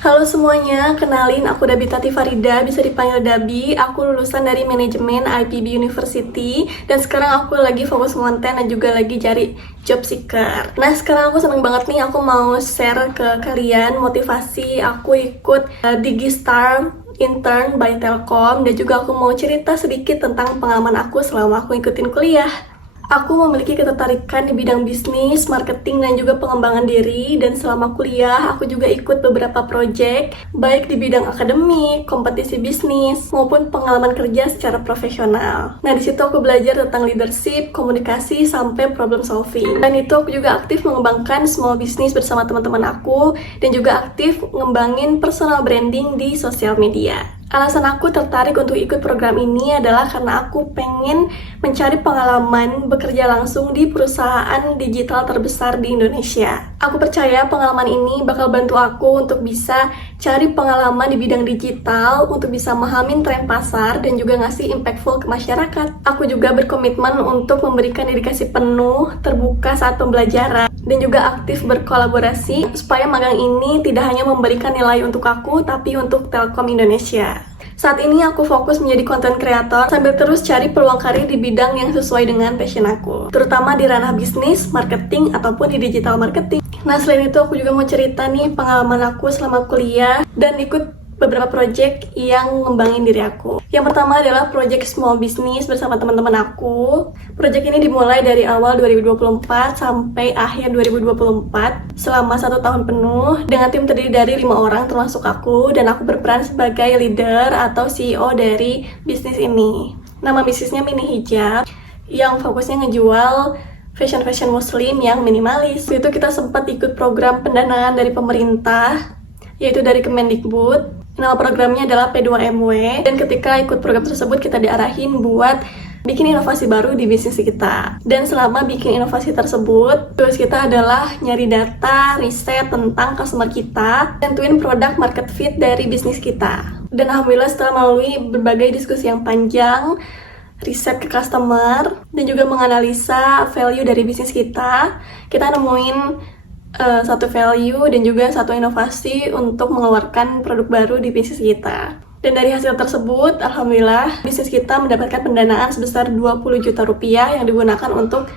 Halo semuanya, kenalin aku Dabita Tifarida, bisa dipanggil Dabi. Aku lulusan dari manajemen IPB University dan sekarang aku lagi fokus konten dan juga lagi cari job seeker. Nah, sekarang aku seneng banget nih, aku mau share ke kalian motivasi aku ikut DigiStar Intern by Telkom, dan juga aku mau cerita sedikit tentang pengalaman aku selama aku ikutin kuliah. Aku memiliki ketertarikan di bidang bisnis, marketing, dan juga pengembangan diri. Dan selama kuliah, aku juga ikut beberapa proyek, baik di bidang akademik, kompetisi bisnis, maupun pengalaman kerja secara profesional. Nah, di situ aku belajar tentang leadership, komunikasi, sampai problem solving. Dan itu aku juga aktif mengembangkan small business bersama teman-teman aku, dan juga aktif ngembangin personal branding di sosial media. Alasan aku tertarik untuk ikut program ini adalah karena aku pengen mencari pengalaman bekerja langsung di perusahaan digital terbesar di Indonesia. Aku percaya pengalaman ini bakal bantu aku untuk bisa cari pengalaman di bidang digital, untuk bisa memahamin tren pasar, dan juga ngasih impactful ke masyarakat. Aku juga berkomitmen untuk memberikan dedikasi penuh, terbuka saat pembelajaran, dan juga aktif berkolaborasi supaya magang ini tidak hanya memberikan nilai untuk aku, tapi untuk Telkom Indonesia. Saat ini aku fokus menjadi content creator sambil terus cari peluang karir di bidang yang sesuai dengan passion aku, terutama di ranah bisnis, marketing, ataupun di digital marketing. Nah, selain itu aku juga mau cerita nih pengalaman aku selama kuliah dan ikut beberapa project yang ngembangin diri aku. Yang pertama adalah project small business bersama teman-teman aku. Project ini dimulai dari awal 2024 sampai akhir 2024 selama 1 tahun penuh dengan tim terdiri dari 5 orang termasuk aku, dan aku berperan sebagai leader atau CEO dari bisnis ini. Nama bisnisnya Mini Hijab yang fokusnya ngejual fashion muslim yang minimalis. Itu kita sempat ikut program pendanaan dari pemerintah, yaitu dari Kemendikbud. Nama programnya adalah P2MW, dan ketika ikut program tersebut kita diarahin buat bikin inovasi baru di bisnis kita. Dan selama bikin inovasi tersebut, tugas kita adalah nyari data, riset tentang customer kita, tentuin produk market fit dari bisnis kita. Dan alhamdulillah setelah melalui berbagai diskusi yang panjang, riset ke customer, dan juga menganalisa value dari bisnis kita nemuin satu value dan juga satu inovasi untuk mengeluarkan produk baru di bisnis kita. Dan dari hasil tersebut, alhamdulillah, bisnis kita mendapatkan pendanaan sebesar 20 juta rupiah yang digunakan untuk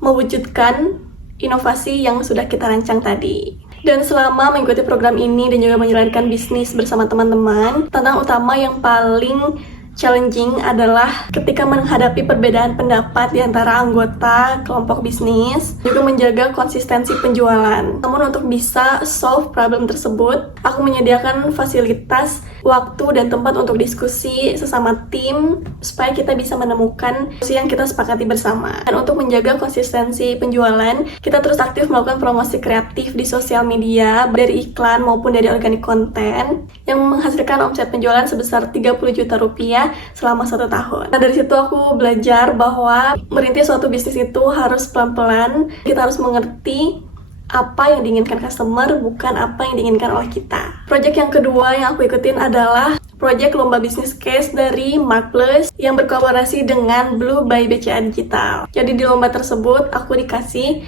mewujudkan inovasi yang sudah kita rancang tadi. Dan selama mengikuti program ini dan juga menjalankan bisnis bersama teman-teman, tantangan utama yang paling challenging adalah ketika menghadapi perbedaan pendapat di antara anggota kelompok bisnis, juga menjaga konsistensi penjualan. Namun untuk bisa solve problem tersebut, aku menyediakan fasilitas, waktu, dan tempat untuk diskusi sesama tim supaya kita bisa menemukan solusi yang kita sepakati bersama. Dan untuk menjaga konsistensi penjualan, kita terus aktif melakukan promosi kreatif di sosial media, dari iklan maupun dari organik konten, yang menghasilkan omset penjualan sebesar 30 juta rupiah selama 1 tahun. Nah, dari situ aku belajar bahwa merintis suatu bisnis itu harus pelan-pelan. Kita harus mengerti apa yang diinginkan customer, bukan apa yang diinginkan oleh kita. Project yang kedua yang aku ikutin adalah project lomba bisnis case dari Marketplace yang berkolaborasi dengan Blue by BCA Digital. Jadi di lomba tersebut aku dikasih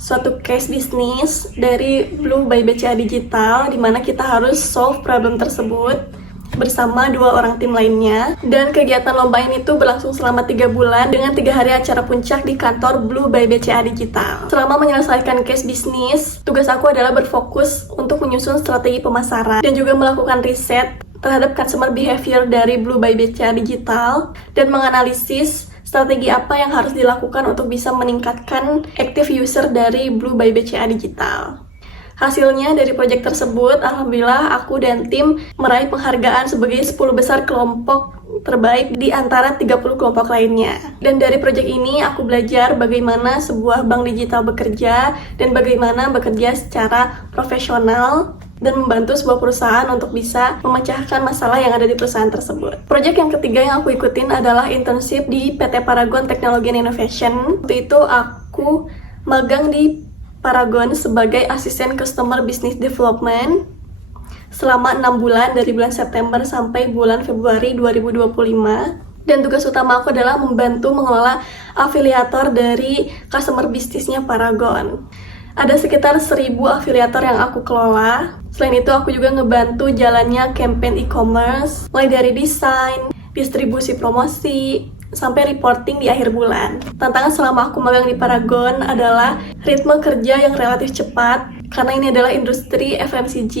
suatu case bisnis dari Blue by BCA Digital, di mana kita harus solve problem tersebut bersama 2 orang tim lainnya. Dan kegiatan lomba ini tuh berlangsung selama 3 bulan dengan 3 hari acara puncak di kantor Blue by BCA Digital. Selama menyelesaikan case bisnis, tugas aku adalah berfokus untuk menyusun strategi pemasaran dan juga melakukan riset terhadap customer behavior dari Blue by BCA Digital dan menganalisis strategi apa yang harus dilakukan untuk bisa meningkatkan active user dari Blue by BCA Digital. Hasilnya dari proyek tersebut, alhamdulillah aku dan tim meraih penghargaan sebagai 10 besar kelompok terbaik di antara 30 kelompok lainnya. Dan dari proyek ini aku belajar bagaimana sebuah bank digital bekerja dan bagaimana bekerja secara profesional dan membantu sebuah perusahaan untuk bisa memecahkan masalah yang ada di perusahaan tersebut. Proyek yang ketiga yang aku ikutin adalah internship di PT Paragon Technology and Innovation. Waktu itu aku magang di Paragon sebagai asisten Customer Business Development selama 6 bulan dari bulan September sampai bulan Februari 2025. Dan tugas utama aku adalah membantu mengelola afiliator dari customer bisnisnya Paragon. Ada sekitar 1000 afiliator yang aku kelola, Selain itu, aku juga ngebantu jalannya campaign e-commerce, mulai dari desain, distribusi promosi, sampai reporting di akhir bulan. Tantangan selama aku magang di Paragon adalah ritme kerja yang relatif cepat, karena ini adalah industri FMCG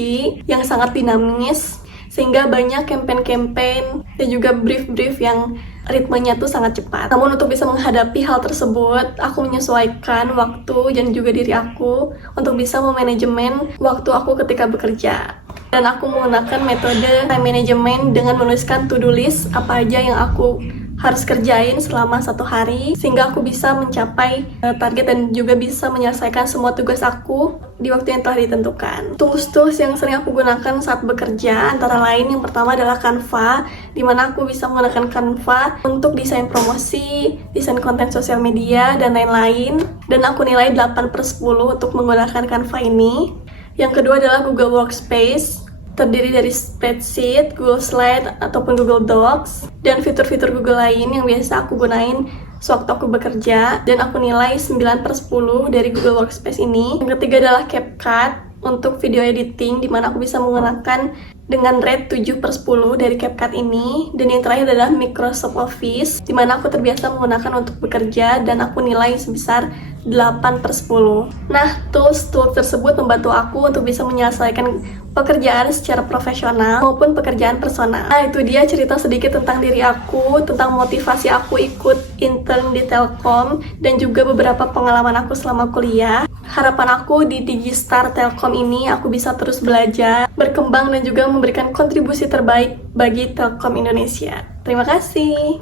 yang sangat dinamis, sehingga banyak campaign-campaign dan juga brief-brief yang ritmenya tuh sangat cepat. Namun untuk bisa menghadapi hal tersebut, aku menyesuaikan waktu dan juga diri aku untuk bisa memanajemen waktu aku ketika bekerja. Dan aku menggunakan metode time management dengan menuliskan to-do list apa aja yang aku harus kerjain selama satu hari, sehingga aku bisa mencapai target dan juga bisa menyelesaikan semua tugas aku di waktu yang telah ditentukan. Tools-tools yang sering aku gunakan saat bekerja antara lain yang pertama adalah Canva, di mana aku bisa menggunakan Canva untuk desain promosi, desain konten sosial media, dan lain-lain. Dan aku nilai 8/10 untuk menggunakan Canva ini. Yang kedua adalah Google Workspace, terdiri dari spreadsheet, Google Slide, ataupun Google Docs, dan fitur-fitur Google lain yang biasa aku gunain sewaktu aku bekerja, dan aku nilai 9/10 dari Google Workspace ini. Yang ketiga adalah CapCut untuk video editing, di mana aku bisa menggunakan dengan rate 7/10 dari CapCut ini. Dan yang terakhir adalah Microsoft Office, di mana aku terbiasa menggunakan untuk bekerja, dan aku nilai sebesar 8/10. Nah, tools tersebut membantu aku untuk bisa menyelesaikan pekerjaan secara profesional maupun pekerjaan personal. Nah, itu dia cerita sedikit tentang diri aku, tentang motivasi aku ikut intern di Telkom, dan juga beberapa pengalaman aku selama kuliah. Harapan aku di Digistar Telkom ini, aku bisa terus belajar, berkembang, dan juga memberikan kontribusi terbaik bagi Telkom Indonesia. Terima kasih.